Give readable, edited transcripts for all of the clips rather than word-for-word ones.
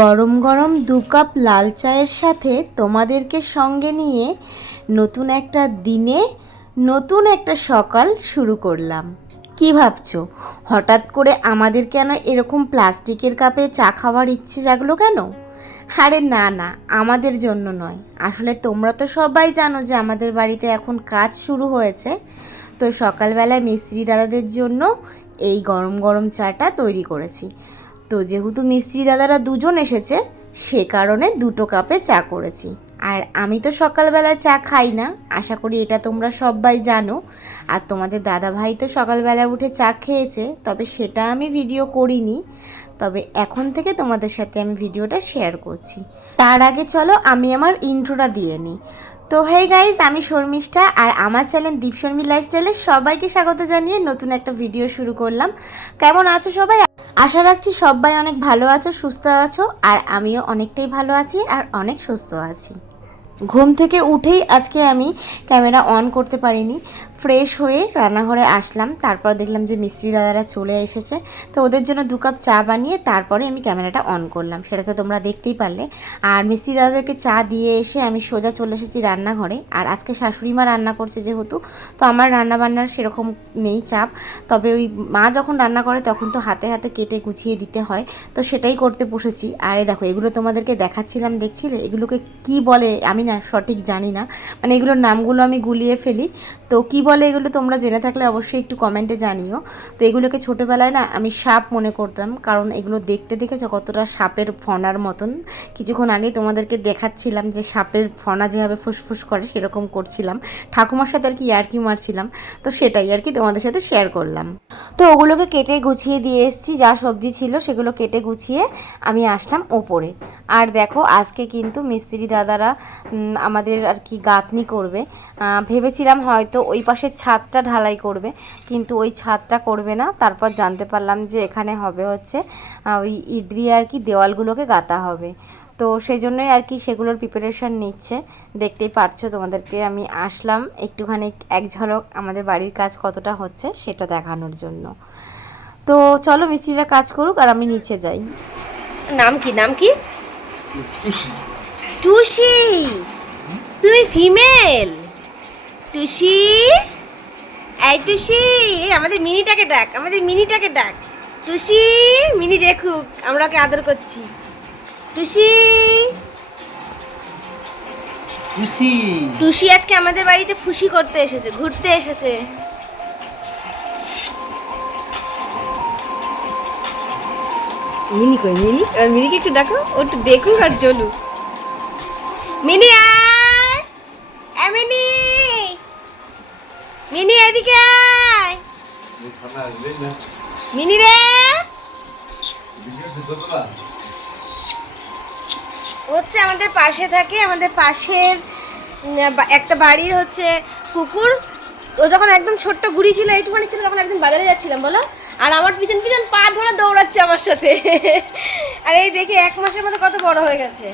গরম গরম 2 কাপ লাল চায়ের সাথে তোমাদেরকে সঙ্গে নিয়ে নতুন একটা দিনে নতুন একটা সকাল শুরু করলাম। কি ভাবছো, হঠাৎ করে আমাদের কেন এরকম প্লাস্টিকের কাপে চা খাওয়ার ইচ্ছে জাগলো কেন? আরে না না, আমাদের জন্য নয়। আসলে তোমরা তো সবাই জানো যে আমাদের বাড়িতে এখন কাজ শুরু হয়েছে। তো সকালবেলায় মিস্ত্রি দাদাদের জন্য এই গরম গরম চাটা তৈরি করেছি। তো যেহেতু মিস্ত্রি দাদারা দুজন এসেছে, সে কারণে 2 কাপে চা করেছি। আর আমি তো সকালবেলা চা খাই না, আশা করি এটা তোমরা সবাই জানো। আর তোমাদের দাদা ভাই তো সকালবেলা উঠে চা খেয়েছে, তবে সেটা আমি ভিডিও করিনি। তবে এখন থেকে তোমাদের সাথে আমি ভিডিওটা শেয়ার করছি। তার আগে চলো আমি আমার ইন্ট্রোটা দিয়ে নিই। তো হেই গাইজ, আমি শর্মিষ্ঠা, আর আমার চ্যানেল দীপ শর্মি লাইফস্টাইলে সবাইকে স্বাগত জানিয়ে নতুন একটা ভিডিও শুরু করলাম। কেমন আছো সবাই? আশা রাখছি সবাই অনেক ভালো আছো, সুস্থ আছো, আর আমিও অনেকটাই ভালো আছি আর অনেক সুস্থ আছি। ঘুম থেকে উঠেই আজকে আমি ক্যামেরা অন করতে পারিনি। ফ্রেশ হয়ে রান্নাঘরে আসলাম, তারপর দেখলাম যে মিস্ত্রি দাদারা চলে এসেছে। তো ওদের জন্য 2 কাপ চা বানিয়ে তারপরে আমি ক্যামেরাটা অন করলাম, সেটা তো তোমরা দেখতেই পারলে। আর মিস্ত্রি দাদাদেরকে চা দিয়ে এসে আমি সোজা চলে এসেছি রান্নাঘরে। আর আজকে শাশুড়ি মা রান্না করছে যেহেতু, তো আমার রান্না বান্নার সেরকম নেই চাপ। তবে ওই মা যখন রান্না করে তখন তো হাতে হাতে কেটে গুছিয়ে দিতে হয়, তো সেটাই করতে বসেছি। আর দেখো, এগুলো তোমাদেরকে দেখাচ্ছিলাম, দেখছিলে এগুলোকে কি বলে আমি না সঠিক জানি না, মানে এগুলোর নামগুলো আমি গুলিয়ে ফেলি। তো কি বলে এগুলো তোমরা জেনে থাকলে অবশ্যই একটু কমেন্টে জানিও। তো এগুলোকে ছোটোবেলায় না আমি সাপ মনে করতাম, কারণ এগুলো দেখতে দেখেছো কতটা সাপের ফনার মতন। কিছুক্ষণ আগেই তোমাদেরকে দেখাচ্ছিলাম যে সাপের ফনা যেভাবে ফুসফুস করে সেরকম করছিলাম, ঠাকুমার সাথে আর কি ইয়ার্কি মারছিলাম। তো সেটাই আর কি তোমাদের সাথে শেয়ার করলাম। তো ওগুলোকে কেটে গুছিয়ে দিয়ে এসেছি, যা সবজি ছিল সেগুলো কেটে গুছিয়ে আমি আসলাম ওপরে। আর দেখো, আজকে কিন্তু মিস্ত্রি দাদারা আমাদের আর কি গাঁথনি করবে। ভেবেছিলাম হয়তো ওই পাশের ছাদটা ঢালাই করবে, কিন্তু ওই ছাদটা করবে না। তারপর জানতে পারলাম যে এখানে হবে হচ্ছে ওই ইট দিয়ে আর কি দেওয়ালগুলোকে গাঁথা হবে। তো সেই জন্যই আর কি সেগুলোর প্রিপারেশান নিচ্ছে। দেখতেই পারছো, তোমাদেরকে আমি আসলাম একটুখানি এক ঝলক আমাদের বাড়ির কাজ কতটা হচ্ছে সেটা দেখানোর জন্য। তো চলো মিস্ত্রিরা কাজ করুক আর আমি নিচে যাই। নাম কি, নাম কি? টুসি। তুমি ফিমেল? টুসি, এই টুসি, এই আমাদের মিনিটাকে ডাক, আমাদের মিনিটাকে ডাক। টুসি, মিনি দেখুক আমরা ওকে আদর করছি। টুসি, টুসি, টুসি আজকে আমাদের বাড়িতে ফুসি করতে এসেছে, ঘুরতে এসেছে। মিনি কই, মিনি? আর মিনিকে একটু ডাকো, ও একটু দেখুক আর চলুক। মিনি আয়, এ মিনি, মিনি এদিকে আয়। মিনি রে, হচ্ছে আমাদের পাশে থাকে, আমাদের পাশের একটা বাড়ির হচ্ছে কুকুর। ও যখন একদম ছোট্ট গুড়ি ছিল, এইটুখানি ছিল, তখন একদিন বাজারে যাচ্ছিলাম বলো, আর আমার পিছন পিছন পা ধরে দৌড়াচ্ছে আমার সাথে। আর এই দেখে 1 মাসের মধ্যে কত বড় হয়ে গেছে।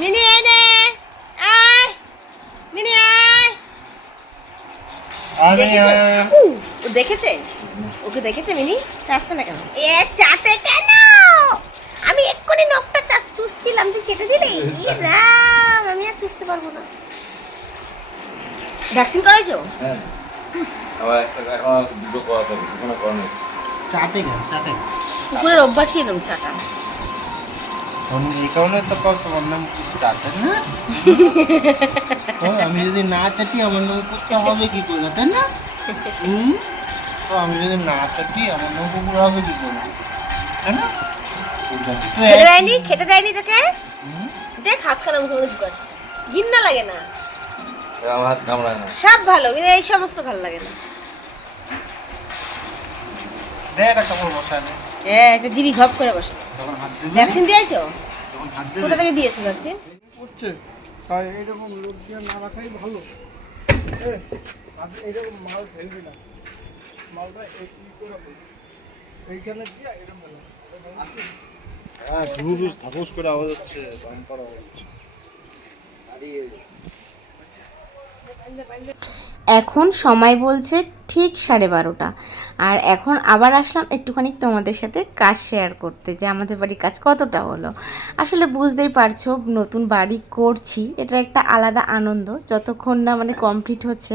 মিনি আয় নে, আয় মিনি আয়। ও দেখেছে, ওকে দেখেছে মিনি, আসছে না কেন? এ চাটে কেন? আমি এক্ষুনি নখটা চুষছিলাম, তুই চেটে দিলি? রাম, আমি আর চুষতে পারবো না। ভ্যাকসিন করাইছো? হ্যাঁ, আবার এখন দুটো করাতে হবে, কোনো কারণে চাটে কেন? চাটে কুকুরের অভ্যাসই এরকম চাটা। এই কারণে তো তোমার নাম ডাক্তার না। আমি যদি না চাটি আমার নাম করতে হবে কি করে, তাই না? আমি যদি না চাটি আমার নাম কুকুর হবে কি করে, তাই না? খেতে দেয়নি, খেতে দেয়নি তোকে? দেখ হাত খানা মুখে মধ্যে ঢুকাচ্ছে, ঘৃণা লাগে না? আমার হাত কামড়ায় না, সব ভালো, কিন্তু এই সমস্ত ভালো লাগে না। দে একটা কাপড় বসায় দে। এটা দিবি ঘপ করে বসে। ভ্যাকসিন দিয়েছো? কোথা থেকে দিয়েছো ভ্যাকসিন? হচ্ছে আর এরকম লোক দিয়ে না রাখাই ভালো। এরকম মাল ফেলবি না, মালটা এইখানে দিয়ে এরকম ধুস ধাপস করে আওয়াজ হচ্ছে, দাম করা হচ্ছে। এখন সময় বলছে ঠিক 12:30, আর এখন আবার আসলাম একটুখানি তোমাদের সাথে কাজ শেয়ার করতে, যে আমাদের বাড়ির কাজ কতটা হলো। আসলে বুঝতেই পারছো, নতুন বাড়ি করছি, এটা একটা আলাদা আনন্দ। যতক্ষণ না মানে কমপ্লিট হচ্ছে,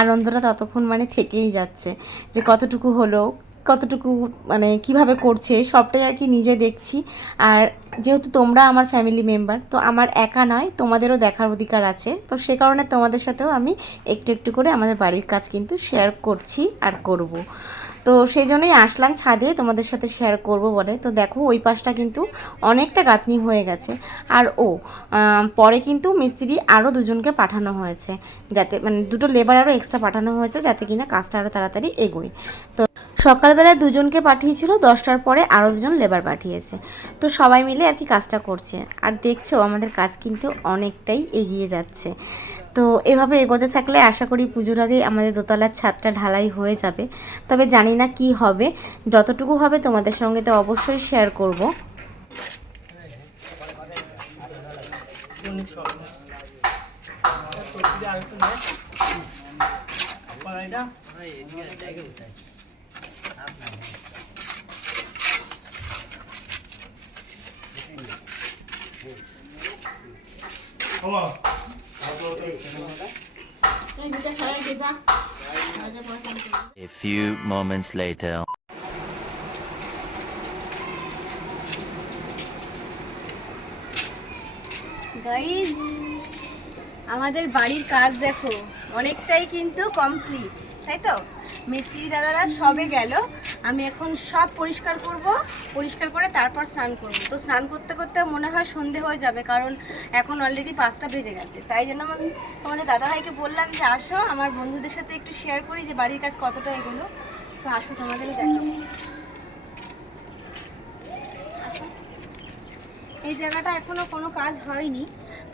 আনন্দটা ততক্ষণ মানে থেকেই যাচ্ছে, যে কতটুকু হলো, কতটুকু মানে কিভাবে করছে সবটাই আর কি নিজে দেখছি। আর যেহেতু তোমরা আমার ফ্যামিলি মেম্বার, তো আমার একা নয়, তোমাদেরও দেখার অধিকার আছে। তো সে কারণে তোমাদের সাথেও আমি একটু একটু করে আমাদের বাড়ির কাজ কিন্তু শেয়ার করছি আর করব। তো সেই জন্যই আসলাম ছাদে তোমাদের সাথে শেয়ার করব বলে। তো দেখো ওই পাশটা কিন্তু অনেকটা গাঁথনি হয়ে গেছে। আর পরে কিন্তু মিস্ত্রি আরও দুজনকে পাঠানো হয়েছে, যাতে মানে দুটো লেবার আরও এক্সট্রা পাঠানো হয়েছে, যাতে কিনা কাজটা আরও তাড়াতাড়ি এগোয়। তো সকালবেলা দুজনকে পাঠিয়েছিল, 10টার পরে আরও দুজন লেবার পাঠিয়েছে। তো সবাই মিলে আর কি কাজটা করছে। আর দেখছো আমাদের কাজ কিন্তু অনেকটাই এগিয়ে যাচ্ছে। তো এভাবে এগোতে থাকলে আশা করি পুজোর আগেই আমাদের দোতলার ছাদটা ঢালাই হয়ে যাবে। তবে জানি না কি হবে, যতটুকু হবে তোমাদের সঙ্গে তো অবশ্যই শেয়ার করব। A few moments later. Guys, আমাদের বাড়ির কাজ দেখো অনেকটাই কিন্তু কমপ্লিট, তাই তো? মিস্ত্রি দাদারা সবে গেল, আমি এখন সব পরিষ্কার করব, পরিষ্কার করে তারপর স্নান করব। তো স্নান করতে করতে মনে হয় সন্ধে হয়ে যাবে, কারণ এখন অলরেডি 5টা বেজে গেছে। তাই জন্য আমি তোমাদের দাদাভাইকে বললাম যে আসো, আমার বন্ধুদের সাথে একটু শেয়ার করি যে বাড়ির কাজ কতটা এগোলো। তো আসো, তোমাদেরও দেখাবো। এই জায়গাটা এখনও কোনো কাজ হয়নি,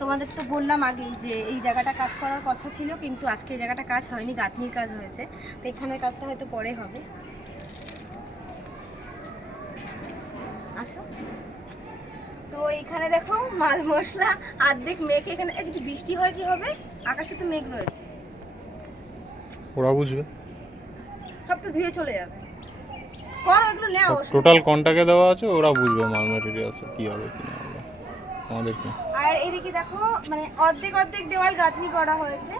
তোমাদের তো বললাম আগেই যে এই জায়গাটা কাজ করার কথা ছিল, কিন্তু আজকে এই জায়গাটা কাজ হয়নি, গাঁথনির কাজ হয়েছে। তো এখানের কাজটা হয়তো পরে হবে। আসো। তো এইখানে দেখো মাল মশলা অর্ধেক মেঘ, এখানে এই যদি বৃষ্টি হয় কি হবে, আকাশে তো মেঘ রয়েছে, ওরা বুঝবে। সব তো ধুয়ে চলে যাবে। করো এগুলো, নেও। টোটাল কন্টাকে দেওয়া আছে, ওরা বুঝবে মাল মেটেরিয়ালস কি হবে কি না হবে আমাদের কি। আর এদিকে দেখো মানে অর্ধেক অর্ধেক দেওয়াল গাঁথনি করা হয়েছে,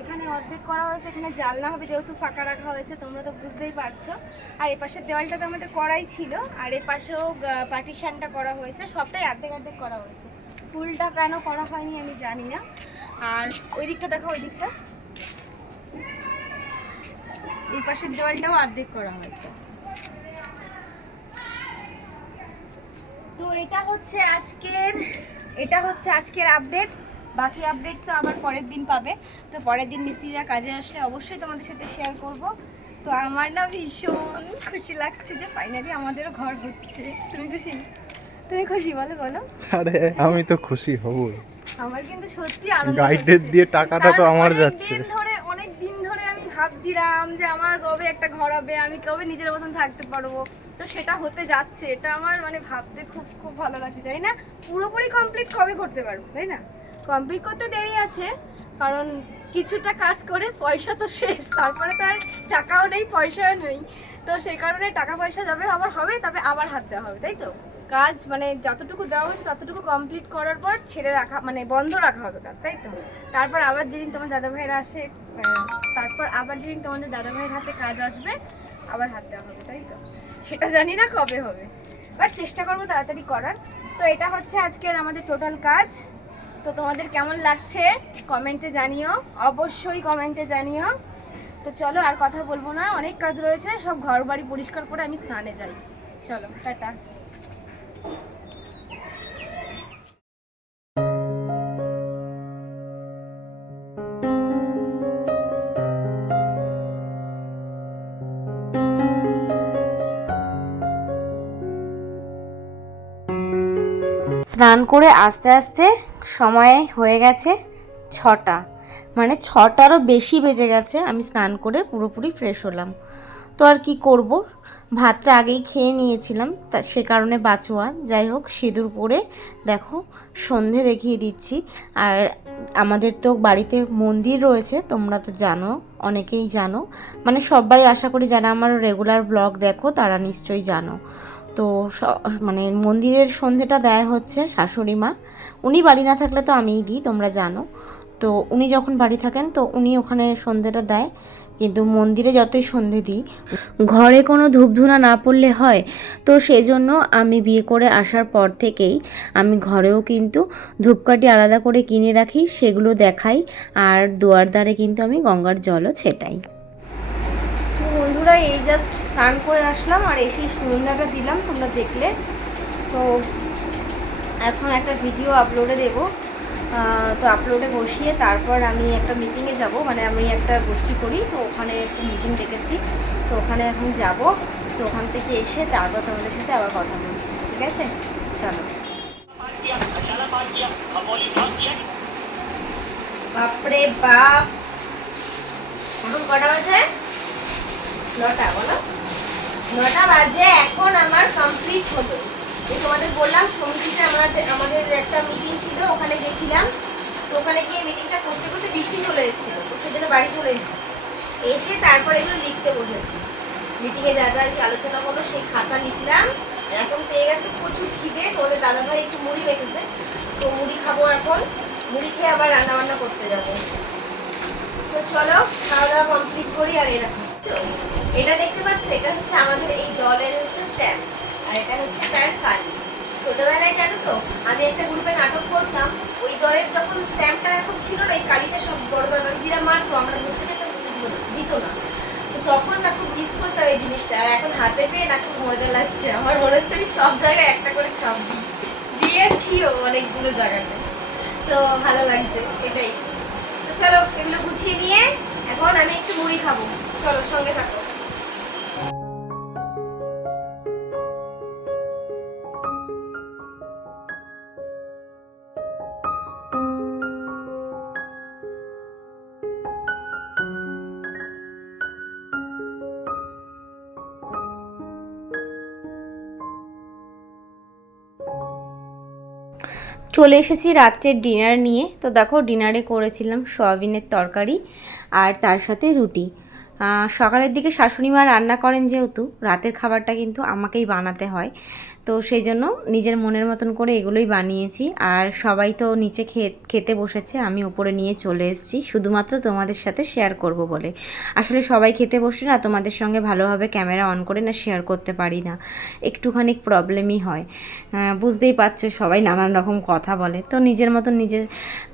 এখানে অর্ধেক করা হয়েছে, এখানে জানলা হবে যেহেতু ফাঁকা রাখা হয়েছে, তোমরা তো বুঝতেই পারছো। আর এই পাশের দেওয়ালটা তো আমাদের করাই ছিল, আর এই পাশেও পার্টিশনটা করা হয়েছে, সবটাই অর্ধেক অর্ধেক করা হয়েছে। ফুলটা কেন করা হয়নি আমি জানি না। আর ওই দিকটা দেখো, ওই দিকটা এই পাশের দেওয়ালটাও অর্ধেক করা হয়েছে। তো এটা হচ্ছে আজকের আপডেট। বাকি আপডেট তো আবার পরের দিন পাবে। তো পরের দিন মিস্ত্রিরা কাজে আসলে অবশ্যই তোমাদের সাথে শেয়ার করব। তো আমার না ভীষণ খুশি লাগছে যে ফাইনালি আমাদেরও ঘর হচ্ছে। তুমি খুশি? তুমি খুশি বলো বলো। আরে আমি তো খুশি হবই। আমার কিন্তু সত্যি আনন্দ গাইডের হচ্ছে। দিয়ে টাকাটা তো আমার যাচ্ছে। অনেক দিন ধরে আমি ভাবছিলাম যে আমার কবে একটা ঘর হবে, আমি কবে নিজের মতন থাকতে পারবো। তো সেটা হতে যাচ্ছে, এটা আমার মানে ভাবতে খুব খুব ভালো লাগছে। জানি না পুরোপুরি কমপ্লিট কবে করতে পারবো, তাই না? কমপ্লিট করতে দেরি আছে, কারণ কিছুটা কাজ করে পয়সা তো শেষ, তারপরে তো আর টাকাও নেই, পয়সাও নেই। তো সেই কারণে টাকা পয়সা যাবে আবার হবে, তবে আবার হাত দেওয়া হবে, তাই তো? কাজ মানে যতটুকু দেওয়া হয়েছে ততটুকু কমপ্লিট করার পর ছেড়ে রাখা মানে বন্ধ রাখা হবে কাজ, তাই তো? তারপর আবার যেদিন তোমার দাদাভাইরা আসে, তারপর আবার যেদিন তোমাদের দাদাভাইয়ের হাতে কাজ আসবে আবার হাত দেওয়া হবে, তাই তো? সেটা জানি না কবে হবে, বাট চেষ্টা করবো তাড়াতাড়ি করার। তো এটা হচ্ছে আজকের আমাদের টোটাল কাজ। তো তোমাদের কেমন লাগছে কমেন্টে জানিও, অবশ্যই কমেন্টে জানিও। তো চলো আর কথা বলবো না, অনেক কাজ রয়েছে, সব ঘর বাড়ি পরিষ্কার করে আমি স্নানে যাই। চলো টাটা। স্নান করে আস্তে আস্তে সময় হয়ে গেছে 6টা, মানে 6টারও বেশি বেজে গেছে। আমি স্নান করে পুরোপুরি ফ্রেশ হলাম। তো আর কি করব, ভাতটা আগেই খেয়ে নিয়েছিলাম, তা সে কারণে বাঁচোয়া। যাই হোক, সিঁদুর পরে দেখো সন্ধে দেখিয়ে দিচ্ছি। আর আমাদের তো বাড়িতে মন্দির রয়েছে, তোমরা তো জানো, অনেকেই জানো, মানে সবাই আশা করি যারা আমার রেগুলার ব্লগ দেখো তারা নিশ্চয়ই জানো। তো মানে মন্দিরের সন্ধেটা দেয় হচ্ছে শাশুড়ি মা, উনি বাড়ি না থাকলে তো আমিই দিই, তোমরা জানো। তো উনি যখন বাড়ি থাকেন তো উনি ওখানে সন্ধেটা দেয়, কিন্তু মন্দিরে যতই সন্ধে দিই ঘরে কোনো ধূপধুনা না পড়লে হয়। তো সেই জন্য আমি বিয়ে করে আসার পর থেকেই আমি ঘরেও কিন্তু ধূপকাঠি আলাদা করে কিনে রাখি, সেগুলো দেখাই, আর দুয়ার দ্বারে কিন্তু আমি গঙ্গার জলও ছেটাই। তো বন্ধুরা, এই জাস্ট স্নান করে আসলাম আর এসেই সন্ধ্যাটা দিলাম, তোমরা দেখলে। তো এখন একটা ভিডিও আপলোডে দেব, তো আপলোডে বসিয়ে তারপর আমি একটা মিটিংয়ে যাব, মানে আমি একটা গোষ্ঠী করি, তো ওখানে একটু মিটিং ডেকেছি, তো ওখানে এখন যাব। তো ওখান থেকে এসে তারপর তোমাদের সাথে আবার কথা বলছি, ঠিক আছে? চলো। বাপরে বাপ, এখন কটা বাজে? 9টা, বলো। 9টা বাজে, এখন আমার কমপ্লিট হলো। এই তোমাদের বললাম সমিতিতে আমাদের একটা মিটিং ছিল, ওখানে গেছিলাম। তো ওখানে গিয়ে মিটিংটা করতে করতে বৃষ্টি চলে এসেছিল, তো সেজন্য বাড়ি চলে এসেছি। এসে তারপর এগুলো লিখতে বসেছি, মিটিংয়ে যা যা আলোচনা হলো সেই খাতা লিখলাম। এখন পেয়ে গেছে প্রচুর খিদে, তোমাদের দাদাভাই একটু মুড়ি রেখেছে, তো মুড়ি খাবো এখন। মুড়ি খেয়ে আবার রান্না বান্না করতে যাবো। তো চলো খাওয়া দাওয়া কমপ্লিট করি। আর এরকম এটা দেখতে পাচ্ছ, এটা হচ্ছে আমাদের এই দলের হচ্ছে স্ট্যাম্প, আর এটা হচ্ছে তার কালি। ছোটবেলায় জানো তো আমি একটা গ্রুপে নাটক করতাম, ওই দলের যখন স্ট্যাম্পটা এখন ছিল না, এই কালিটা সব বড় দাদাদিরা মারতো, আমরা ঘুরতে যেতাম, দিত না। তো তখন না খুব মিস করতাম এই জিনিসটা, আর এখন হাতে পেয়ে না খুব মজা লাগছে। আমার মনে হচ্ছে আমি সব জায়গায় একটা করে ছাপ দিয়েছিও অনেকগুলো জায়গাতে, তো ভালো লাগছে এটাই। তো চলো এগুলো গুছিয়ে নিয়ে এখন আমি একটু মুড়ি খাবো, চলো সঙ্গে থাকো। চলে এসেছি রাত্রের ডিনার নিয়ে। তো দেখো ডিনারে করেছিলাম সয়াবিনের তরকারি আর তার সাথে রুটি। সকালের দিকে শাশুড়ি মা রান্না করেন, যেহেতু রাতের খাবারটা কিন্তু আমাকেই বানাতে হয়, তো সেই জন্য নিজের মনের মতন করে এগুলোই বানিয়েছি। আর সবাই তো নিচে খেতে বসেছে, আমি উপরে নিয়ে চলে এসেছি শুধুমাত্র তোমাদের সাথে শেয়ার করব বলে। আসলে সবাই খেতে বসে না, তোমাদের সঙ্গে ভালোভাবে ক্যামেরা অন করে না শেয়ার করতে পারি না, একটুখানি প্রবলেমই হয়। বুঝতেই পারছো, সবাই নানান রকম কথা বলে, তো নিজের মতন নিজের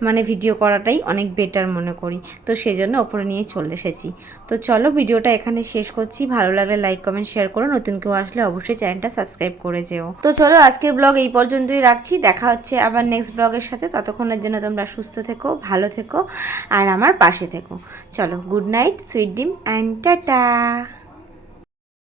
মানে ভিডিও করাটাই অনেক বেটার মনে করি, তো সেই জন্য ওপরে নিয়ে চলে এসেছি। তো চলো ভিডিওটা এখানে শেষ করছি, ভালো লাগলে লাইক কমেন্ট শেয়ার করো, নতুন কেউ আসলে অবশ্যই চ্যানেলটা সাবস্ক্রাইব করে যেও। তো চলো আজকের ব্লগ এই পর্যন্তই রাখছি, দেখা হচ্ছে আবার নেক্সট ব্লগের সাথে। ততক্ষণের জন্য তোমরা সুস্থ থেকো, ভালো থেকো আর আমার পাশে থেকো। চলো, good night, sweet dream and tata.